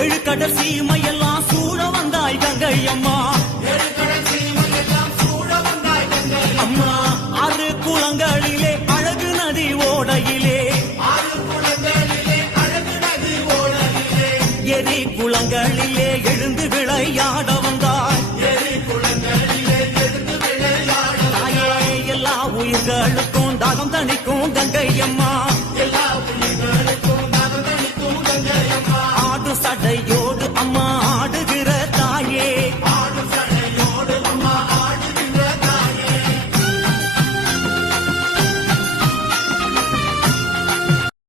ஏழு கடல் சீமையெல்லாம் சூழ வந்தாய் கங்கை அம்மா. அம்மா ஆறு குளங்களிலே அழகு நதி ஓடையிலே எரி குளங்களிலே எழுந்து விளையாட வந்தாய். தாயே எல்லா உயிர்களுக்கும் தாகம் தணிக்கும் கங்கை அம்மா.